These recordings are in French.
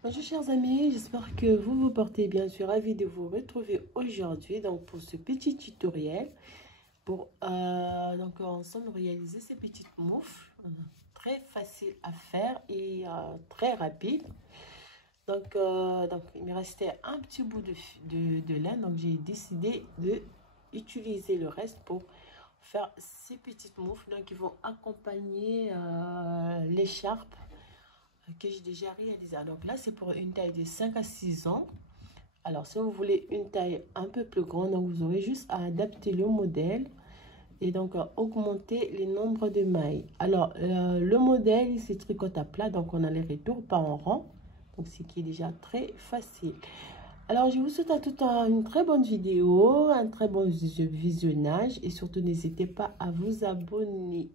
Bonjour chers amis, j'espère que vous vous portez bien. Je suis ravie de vous retrouver aujourd'hui donc pour ce petit tutoriel pour ensemble réaliser ces petites moufles très faciles à faire et très rapides. Donc il me restait un petit bout de laine, donc j'ai décidé de utiliser le reste pour faire ces petites moufles donc qui vont accompagner l'écharpe que j'ai déjà réalisé. Donc là, c'est pour une taille de 5 à 6 ans. Alors, si vous voulez une taille un peu plus grande, donc vous aurez juste à adapter le modèle et donc augmenter les nombres de mailles. Alors, le modèle, il se tricote à plat, donc on a les retours pas en rang. Donc, ce qui est déjà très facile. Alors, je vous souhaite à tout une très bonne vidéo, un très bon visionnage et surtout, n'hésitez pas à vous abonner.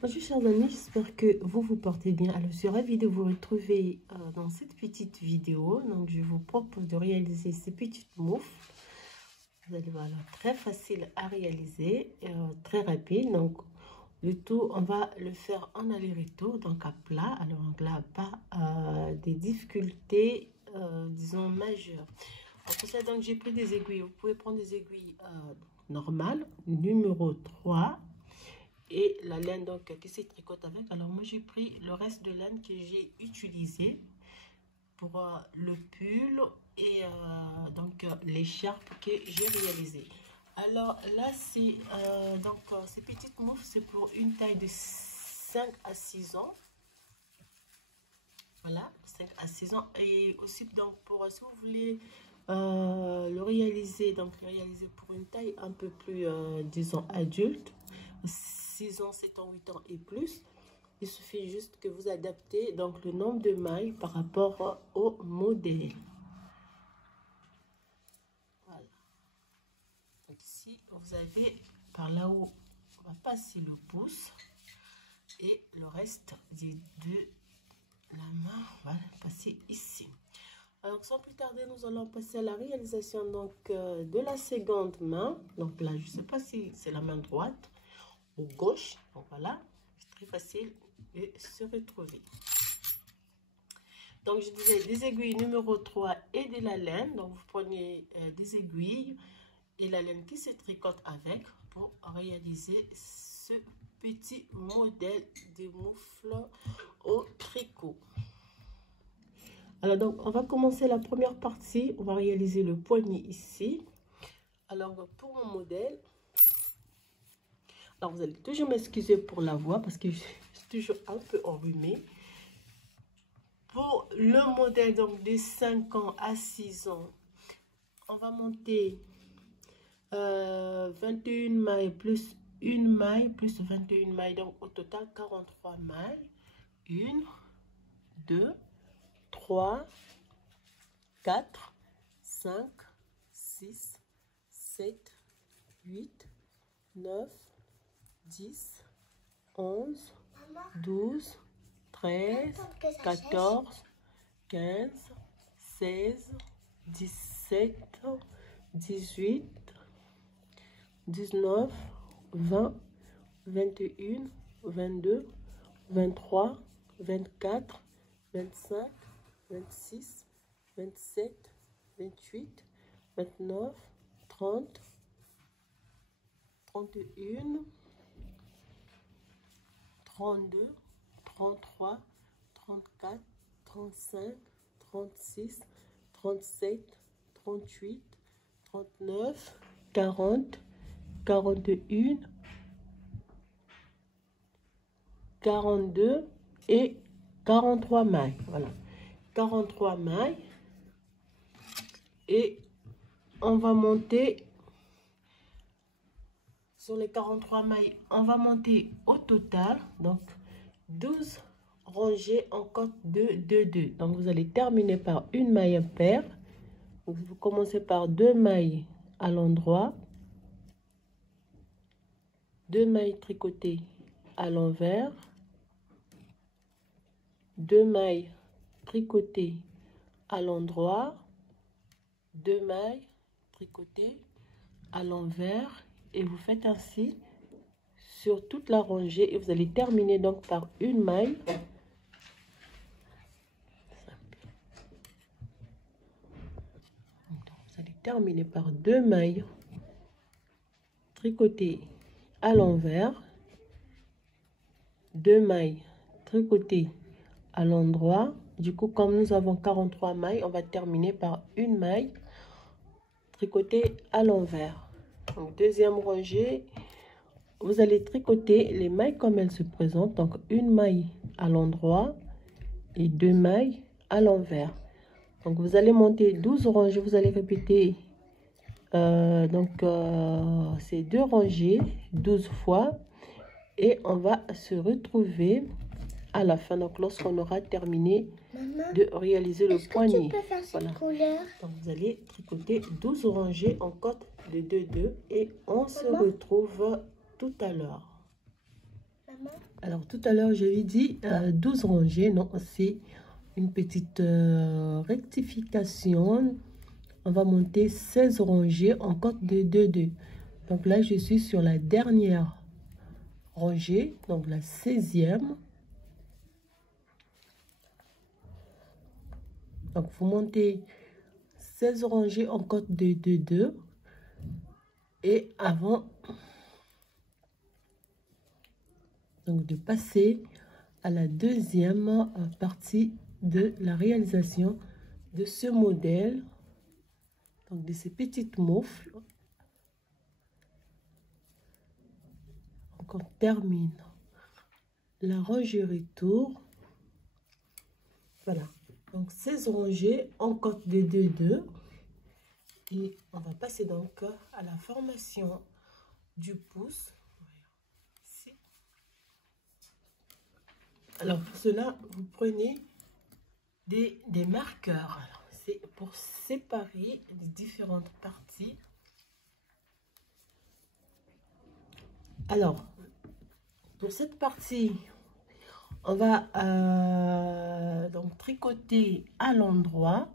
Bonjour chers amis, j'espère que vous vous portez bien. Alors je suis ravie de vous retrouver dans cette petite vidéo. Donc je vous propose de réaliser ces petites moufles. Vous allez voir, très facile à réaliser, très rapide. Donc le tout, on va le faire en aller-retour, donc à plat. Alors là, pas des difficultés, disons, majeures. Pour ça, donc j'ai pris des aiguilles. Vous pouvez prendre des aiguilles normales, numéro 3. Et la laine donc qui se tricote avec. Alors moi j'ai pris le reste de laine que j'ai utilisé pour le pull et l'écharpe que j'ai réalisée. Alors là c'est ces petites moufles, c'est pour une taille de 5 à 6 ans. Voilà, 5 à 6 ans. Et aussi donc pour si vous voulez le réaliser, donc réaliser pour une taille un peu plus disons adulte, 6 ans, 7 ans, 8 ans et plus, il suffit juste que vous adaptez donc le nombre de mailles par rapport au modèle. Voilà. Donc ici, vous avez par là où on va passer le pouce et le reste de la main, on va passer ici. Alors sans plus tarder, nous allons passer à la réalisation donc de la seconde main. Donc là, je ne sais pas si c'est la main droite ou gauche. Donc voilà, c'est très facile de se retrouver. Donc je disais des aiguilles numéro 3 et de la laine. Donc vous prenez des aiguilles et la laine qui se tricote avec pour réaliser ce petit modèle de moufle au tricot. Alors donc on va commencer la première partie. On va réaliser le poignet ici. Alors pour mon modèle, alors vous allez toujours m'excuser pour la voix parce que je suis toujours un peu enrhumée. Pour le modèle donc de 5 ans à 6 ans, on va monter 21 mailles plus une maille plus 21 mailles, donc au total 43 mailles. 1, 2, 3, 4, 5, 6, 7, 8, 9, 10, 11, 12, 13, 14, 15, 16, 17, 18, 19, 20, 21, 22, 23, 24, 25, 26, 27, 28, 29, 30, 31, 32, 33, 34, 35, 36, 37, 38, 39, 40, 41, 42 et 43 mailles. Voilà, 43 mailles. Et on va monter sur les 43 mailles, on va monter au total donc 12 rangées en côte de 2 2. Donc vous allez terminer par une maille impaire. Donc, vous commencez par 2 mailles à l'endroit, 2 mailles tricotées à l'envers, 2 mailles tricotées à l'endroit, 2 mailles tricotées à l'envers, et vous faites ainsi sur toute la rangée et vous allez terminer donc par une maille. terminer par 2 mailles tricotées à l'envers, 2 mailles tricotées à l'endroit. Du coup, comme nous avons 43 mailles, on va terminer par une maille tricotée à l'envers. Donc, deuxième rangée, vous allez tricoter les mailles comme elles se présentent. Donc, une maille à l'endroit et 2 mailles à l'envers. Donc, vous allez monter 12 rangées. Vous allez répéter ces 2 rangées 12 fois. Et on va se retrouver à la fin. Donc, lorsqu'on aura terminé de réaliser le poignet. Voilà. Donc, vous allez tricoter 12 rangées en côte de 2-2 et on se retrouve tout à l'heure. Alors, tout à l'heure, je lui dis 12 rangées. Non, c'est une petite rectification. On va monter 16 rangées en côte de 2-2. Donc là, je suis sur la dernière rangée, donc la 16e. Donc, vous montez 16 rangées en côte de 2-2. Et avant donc de passer à la deuxième partie de la réalisation de ce modèle, donc de ces petites moufles. Donc, on termine la rangée retour. Voilà. Donc, 16 rangées en côte de 2-2. Et on va passer donc à la formation du pouce. Ici. Alors, pour cela, vous prenez des marqueurs. C'est pour séparer les différentes parties. Alors, pour cette partie, on va donc tricoter à l'endroit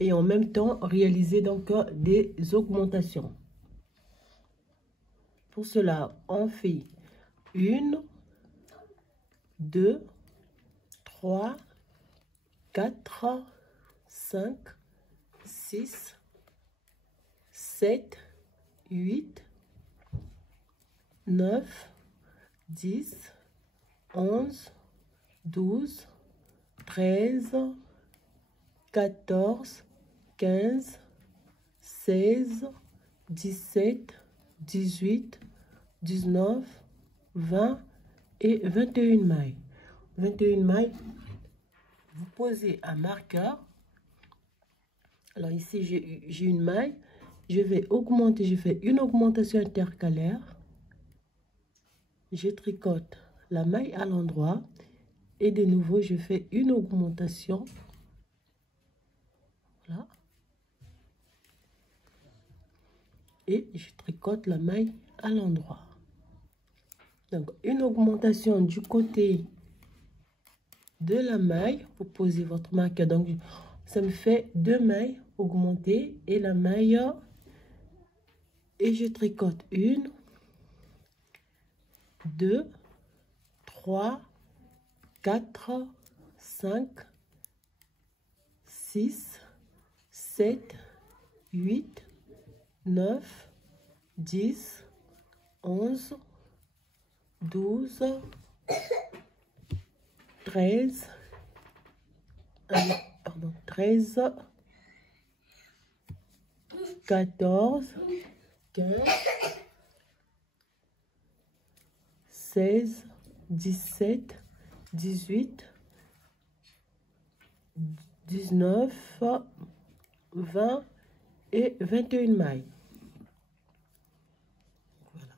et en même temps réaliser donc des augmentations. Pour cela, on fait 1, 2, 3, 4, 5, 6, 7, 8, 9, 10, 11, 12, 13, 14, 15, 16, 17, 18, 19, 20 et 21 mailles. 21 mailles, vous posez un marqueur. Alors ici, j'ai une maille. Je vais augmenter, je fais une augmentation intercalaire. Je tricote la maille à l'endroit et de nouveau je fais une augmentation. Voilà. Et je tricote la maille à l'endroit. Donc une augmentation du côté de la maille, vous posez votre marqueur. Donc ça me fait 2 mailles augmentées et la maille, et je tricote 1, 2, 3, 4, 5, 6, 7, 8, 9, 10, 11, 12, 13, 13, 14, 15, 16, 17, 18, 19, 20 et 21 mailles. Voilà.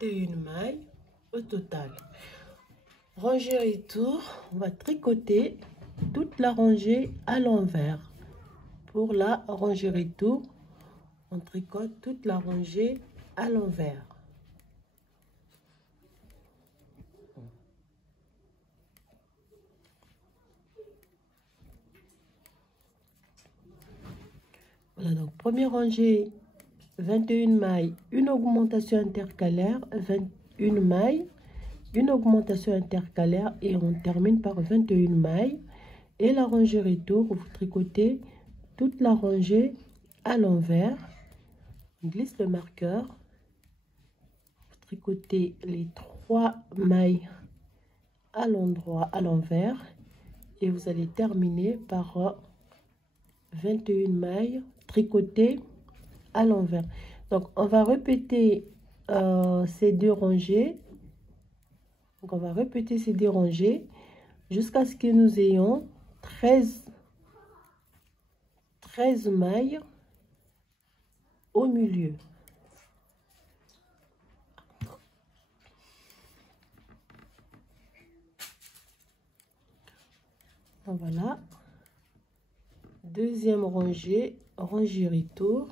21 mailles au total. Rangée retour, on va tricoter toute la rangée à l'envers. Pour la rangée retour, on tricote toute la rangée à l'envers. Voilà, donc première rangée, 21 mailles, une augmentation intercalaire, 21 mailles, une augmentation intercalaire et on termine par 21 mailles. Et la rangée retour, vous tricotez toute la rangée à l'envers. On glisse le marqueur. Vous tricotez les 3 mailles à l'endroit, à l'envers. Et vous allez terminer par 21 mailles tricotées à l'envers. Donc, on va répéter ces 2 rangées. Donc, on va répéter ces 2 rangées jusqu'à ce que nous ayons 13 mailles au milieu. Donc, voilà. Deuxième rangée, rangée retour.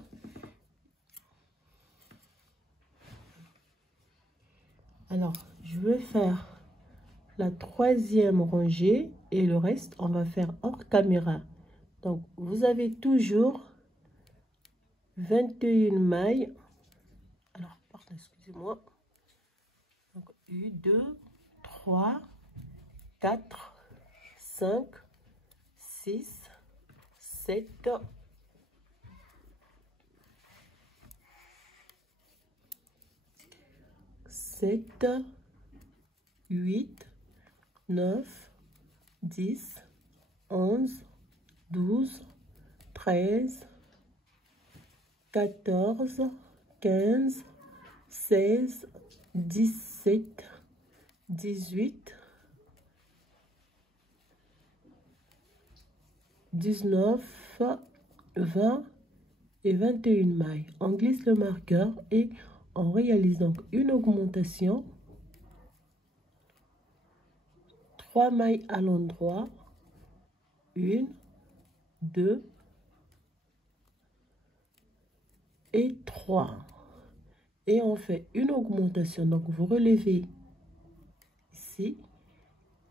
Alors, je vais faire la 3e rangée et le reste, on va faire hors caméra. Donc, vous avez toujours 21 mailles. Alors, pardon, excusez-moi. Donc, 1, 2, 3, 4, 5, 6, 7, 7, 8, 9, 10, 11, 12, 13, 14, 15, 16, 17, 18, 19, 20 et 21 mailles. On glisse le marqueur et on réalise donc une augmentation. 3 mailles à l'endroit. 1, 2 et 3. Et on fait une augmentation. Donc, vous relevez ici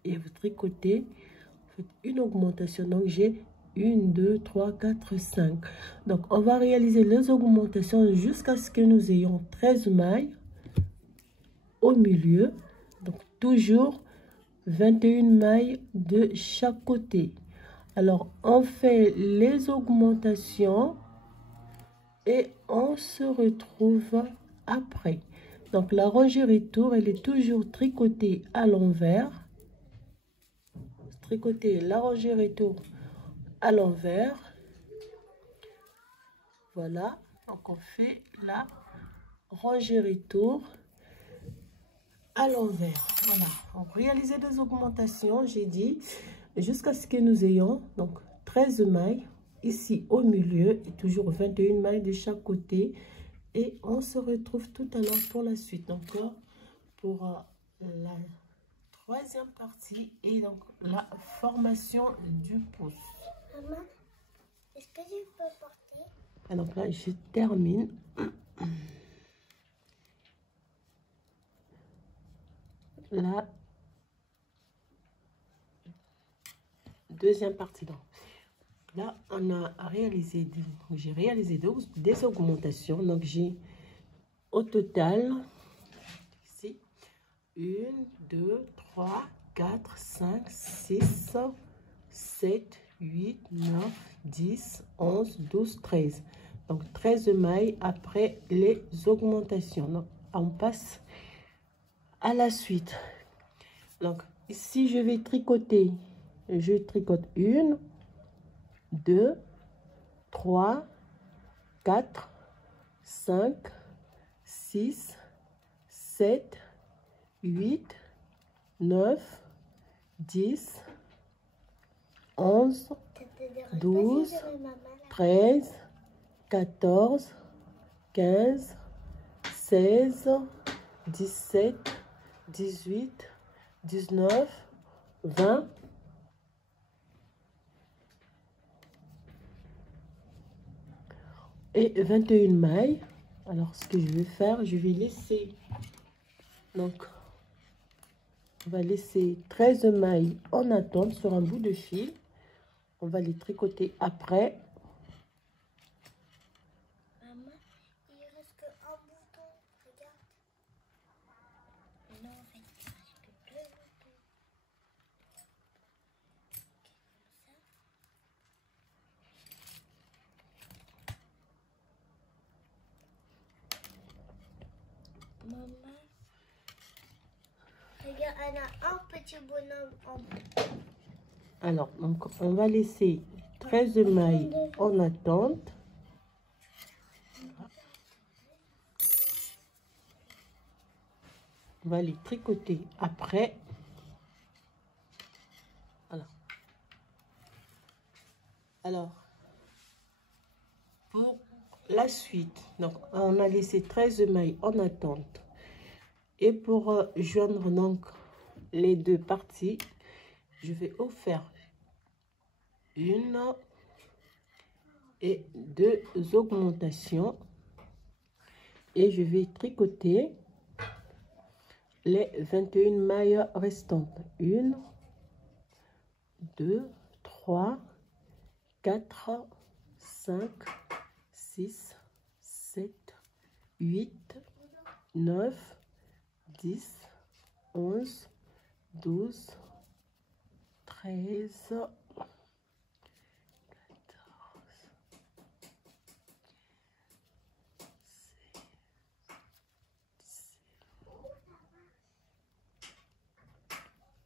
et vous tricotez. Vous faites une augmentation. Donc, j'ai 1, 2, 3, 4, 5. Donc, on va réaliser les augmentations jusqu'à ce que nous ayons 13 mailles au milieu. Donc, toujours 21 mailles de chaque côté. Alors, on fait les augmentations et on se retrouve après. Donc, la rangée retour, elle est toujours tricotée à l'envers. Tricoter la rangée retour à l'envers. Voilà. Donc, on fait la rangée retour à l'envers. Voilà. On réalise des augmentations, j'ai dit, jusqu'à ce que nous ayons donc 13 mailles ici au milieu et toujours 21 mailles de chaque côté. Et on se retrouve tout à l'heure pour la suite. Donc, pour la 3e partie et donc la formation du pouce. Maman, est-ce que je peux porter? Et donc là, je termine. La 2e partie. Donc, là, on a réalisé, j'ai réalisé des augmentations. Donc, j'ai au total, ici, 1, 2, 3, 4, 5, 6, 7, 8, 9, 10, 11, 12, 13. Donc, 13 mailles après les augmentations. Donc, on passe à la suite. Donc, ici, je vais tricoter. Je tricote 1, 2, 3, 4, 5, 6, 7, 8, 9, 10, 11, 12, 13, 14, 15, 16, 17, 18, 19, 20. Et 21 mailles. Alors, ce que je vais faire, je vais laisser, donc, on va laisser 13 mailles en attente sur un bout de fil. On va les tricoter après. Maman, il reste qu'un bouton. Regarde. Non, en fait, il reste que 2 boutons. Ok, comme ça. petit bonhomme en bas. Alors, donc, on va laisser 13 mailles en attente. On va les tricoter après. Voilà. Alors, pour la suite, donc on a laissé 13 mailles en attente. Et pour joindre donc les deux parties, je vais faire une et deux augmentations. Et je vais tricoter les 21 mailles restantes. 1, 2, 3, 4, 5, 6, 7, 8, 9, 10, 11, 12, 13, 14, 16, 17.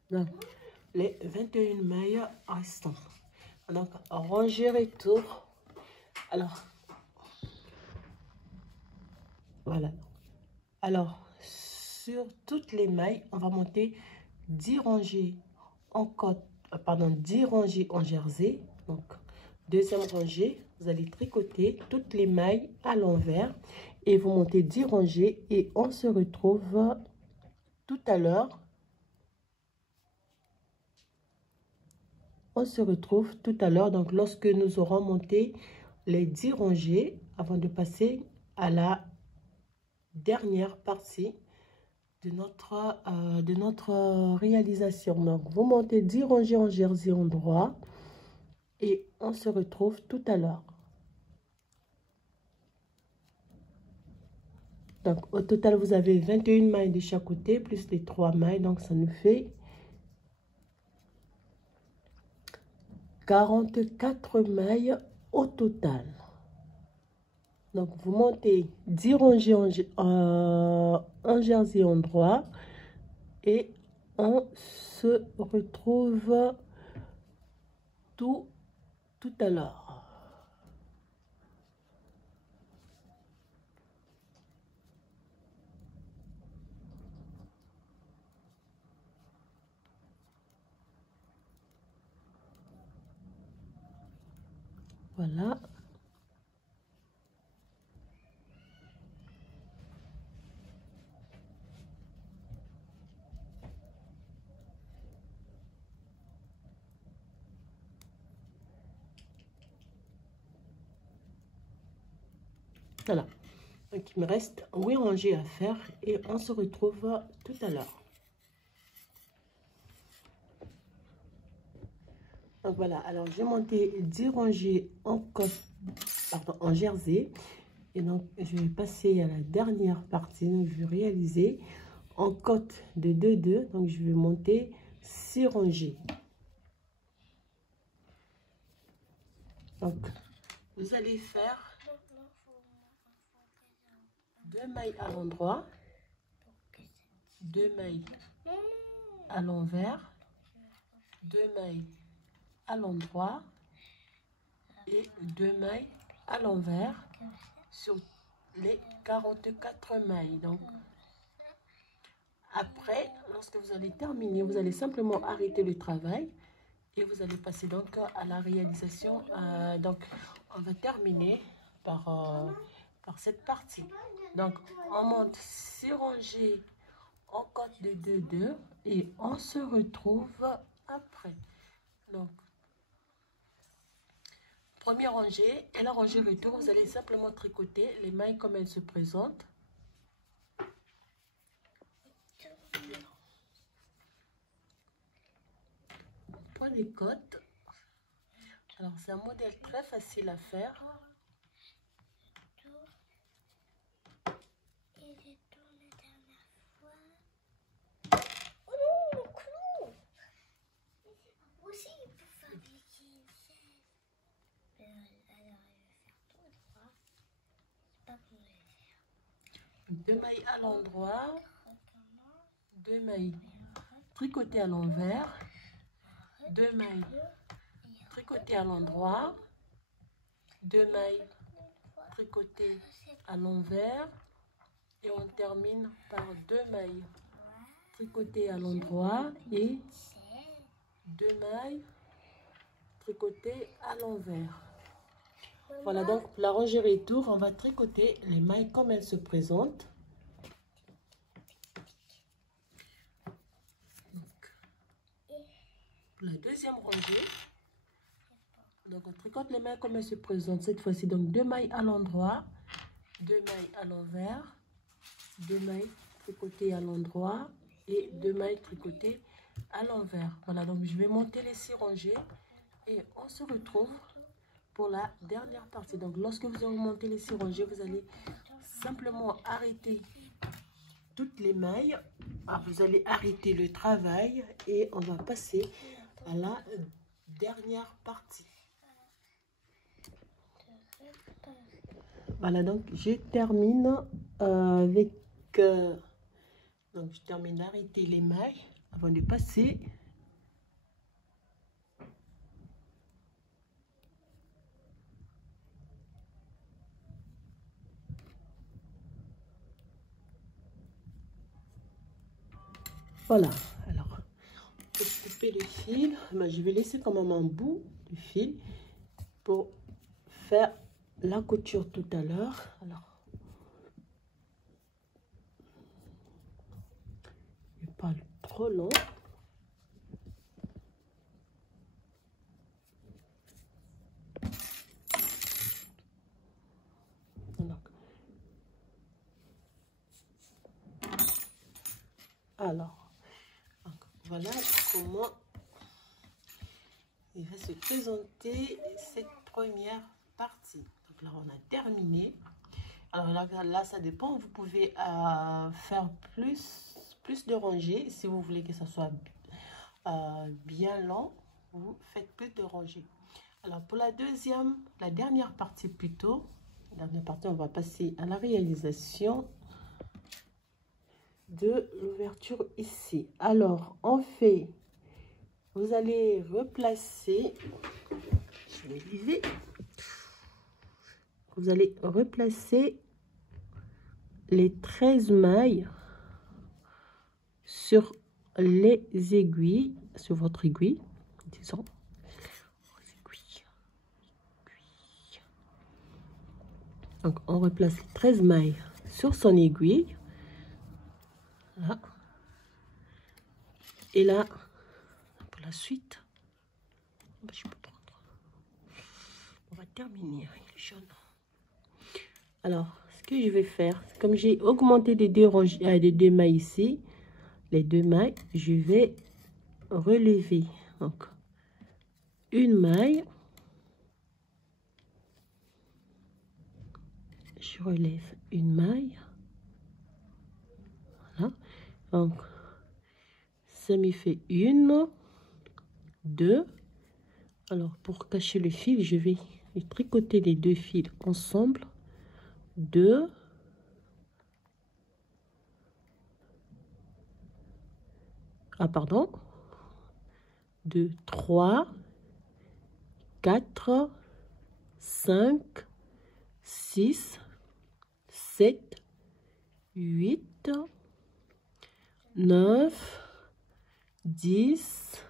Donc, les 21 mailles restantes. Donc, rangée retour. Alors, voilà. Alors, sur toutes les mailles, on va monter 10 rangées en côte, pardon, 10 rangées en jersey. Donc, deuxième rangée, vous allez tricoter toutes les mailles à l'envers et vous montez 10 rangées et on se retrouve tout à l'heure. On se retrouve tout à l'heure, donc lorsque nous aurons monté les 10 rangées avant de passer à la dernière partie de notre réalisation. Donc, vous montez 10 rangées en jersey en droit et on se retrouve tout à l'heure. Donc, au total, vous avez 21 mailles de chaque côté, plus les 3 mailles. Donc, ça nous fait 44 mailles au total. Donc, vous montez 10 rangées en jersey en droit et on se retrouve tout à l'heure. Voilà. Voilà. Donc, il me reste 8 rangées à faire et on se retrouve tout à l'heure. Donc, voilà. Alors, j'ai monté 10 rangées en côte, pardon, en jersey. Et donc, je vais passer à la dernière partie. Donc, je vais réaliser en côte de 2-2. Donc, je vais monter 6 rangées. Donc, vous allez faire 2 mailles à l'endroit, 2 mailles à l'envers, 2 mailles à l'endroit et 2 mailles à l'envers sur les 44 mailles. Donc, après, lorsque vous allez terminer, vous allez simplement arrêter le travail et vous allez passer donc à la réalisation. Donc, on va terminer par cette partie. Donc, on monte 6 rangées en côte de 2-2 et on se retrouve après. Donc, première rangée et la rangée retour, vous allez simplement tricoter les mailles comme elles se présentent. Point les côtes. Alors, c'est un modèle très facile à faire. Deux mailles à l'endroit, 2 mailles tricoter à l'envers, 2 mailles tricotées à l'endroit, 2 mailles tricotées à l'envers et on termine par 2 mailles tricotées à l'endroit et 2 mailles tricotées à l'envers. Voilà, donc pour la rangée retour, on va tricoter les mailles comme elles se présentent. Donc, pour la deuxième rangée, donc on tricote les mailles comme elles se présentent. Cette fois-ci, donc 2 mailles à l'endroit, 2 mailles à l'envers, 2 mailles tricotées à l'endroit et 2 mailles tricotées à l'envers. Voilà, donc je vais monter les 6 rangées et on se retrouve pour la dernière partie. Donc lorsque vous aurez monté les 6 rangées, vous allez simplement arrêter toutes les mailles. Vous allez arrêter le travail et on va passer à la dernière partie. Voilà, donc je termine avec donc je termine d'arrêter les mailles avant de passer voilà. Alors pour couper le fil, je vais laisser quand même un bout du fil pour faire la couture tout à l'heure. Alors pas trop long. Alors, voilà comment il va se présenter cette première partie. Donc là, on a terminé. Alors là, ça dépend. Vous pouvez faire plus de rangées. Si vous voulez que ça soit bien long, vous faites plus de rangées. Alors pour la dernière partie plutôt, on va passer à la réalisation de l'ouverture ici. Alors on fait, vous allez replacer, je vais liser, vous allez replacer les 13 mailles sur les aiguilles, sur votre aiguille, disons. Donc on replace les 13 mailles sur son aiguille. Là. Et là, pour la suite, je peux prendre. On va terminer avec le jaune. Alors, ce que je vais faire, comme j'ai augmenté les deux mailles ici, les 2 mailles, je vais relever. Donc, une maille. Je relève une maille. Voilà. Donc, ça me fait 1, 2. Alors, pour cacher le fil, je vais tricoter les 2 fils ensemble. 2. Ah, pardon. 2, 3, 4, 5, 6, 7, 8, 9, 10,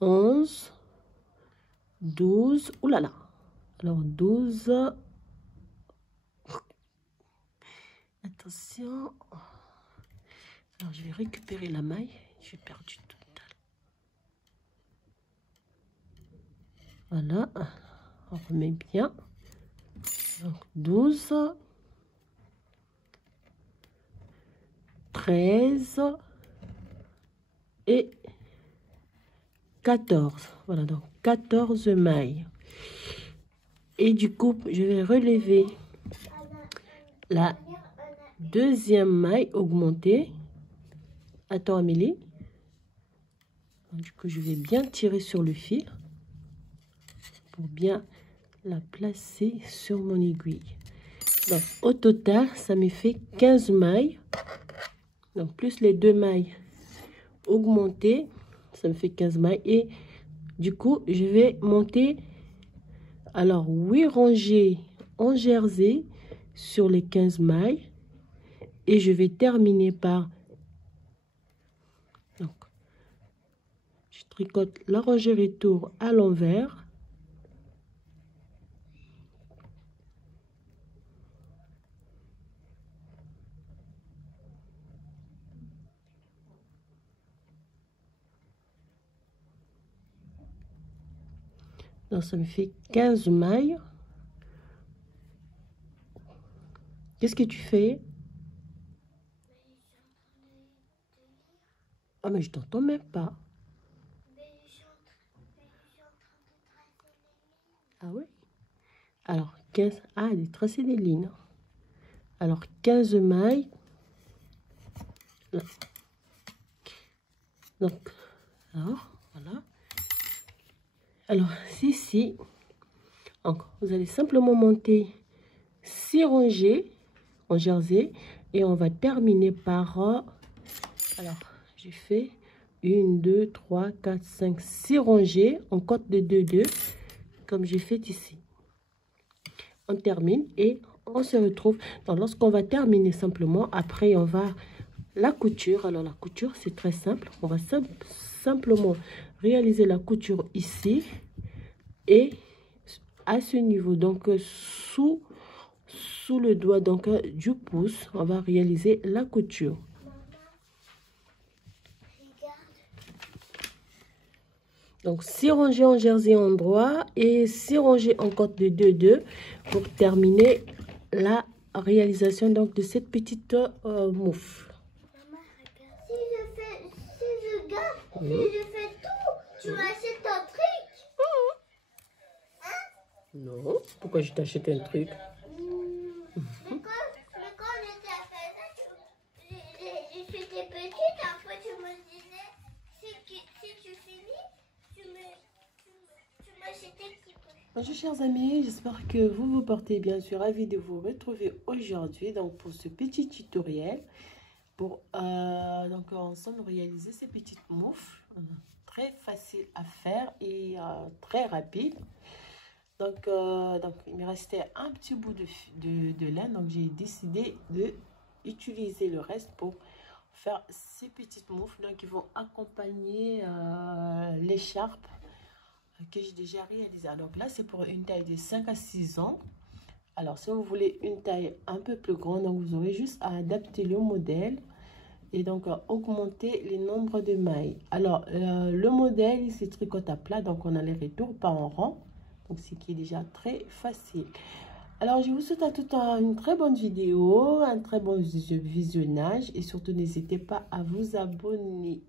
11, 12, oulala, alors 12, attention, alors je vais récupérer la maille, j'ai perdu total, voilà, on remet bien, donc 12, 13 et 14, voilà, donc 14 mailles. Et du coup, je vais relever la deuxième maille augmentée. Attends, Amélie. Du coup, je vais bien tirer sur le fil pour bien la placer sur mon aiguille. Donc, au total, ça me fait 15 mailles. Donc, plus les 2 mailles augmenter, ça me fait 15 mailles. Et du coup, je vais monter, alors 8 rangées en jersey sur les 15 mailles. Et je vais terminer par, donc, je tricote la rangée retour à l'envers. Donc, ça me fait 15 mailles. Qu'est-ce que tu fais? Ah, mais je t'entends même pas. Ah oui? Alors, 15... Ah, de tracer des lignes. Alors, 15 mailles. Là. Donc, alors, voilà. Alors, ici, encore, vous allez simplement monter 6 rangées en jersey et on va terminer par... alors, j'ai fait 1, 2, 3, 4, 5, 6 rangées en côte de 2, 2, comme j'ai fait ici. On termine et on se retrouve. Donc, lorsqu'on va terminer simplement, après, on va... La couture, alors la couture, c'est très simple. On va simplement réaliser la couture ici et à ce niveau, donc sous le doigt donc du pouce, on va réaliser la couture. Donc 6 rangées en jersey endroit et 6 rangées en côte de 2, 2 pour terminer la réalisation donc de cette petite mouffe. Si je fais tout, tu m'achètes un truc. Hein? Non, pourquoi je t'achète un truc? Mais quand on était à Casa, j'étais petite, après tu me disais, si tu finis, tu m'achetais un petit peu. Bonjour chers amis, j'espère que vous vous portez bien. Je suis ravie de vous retrouver aujourd'hui donc pour ce petit tutoriel. Pour donc ensemble réaliser ces petites moufles très faciles à faire et très rapide. Donc il me restait un petit bout de laine, donc j'ai décidé de utiliser le reste pour faire ces petites moufles donc qui vont accompagner l'écharpe que j'ai déjà réalisée. Alors là c'est pour une taille de 5 à 6 ans. Alors, si vous voulez une taille un peu plus grande, donc vous aurez juste à adapter le modèle et donc augmenter les nombres de mailles. Alors, le modèle, il se tricote à plat, donc on a les retours pas en rang, donc ce qui est déjà très facile. Alors, je vous souhaite à tout une très bonne vidéo, un très bon visionnage et surtout n'hésitez pas à vous abonner.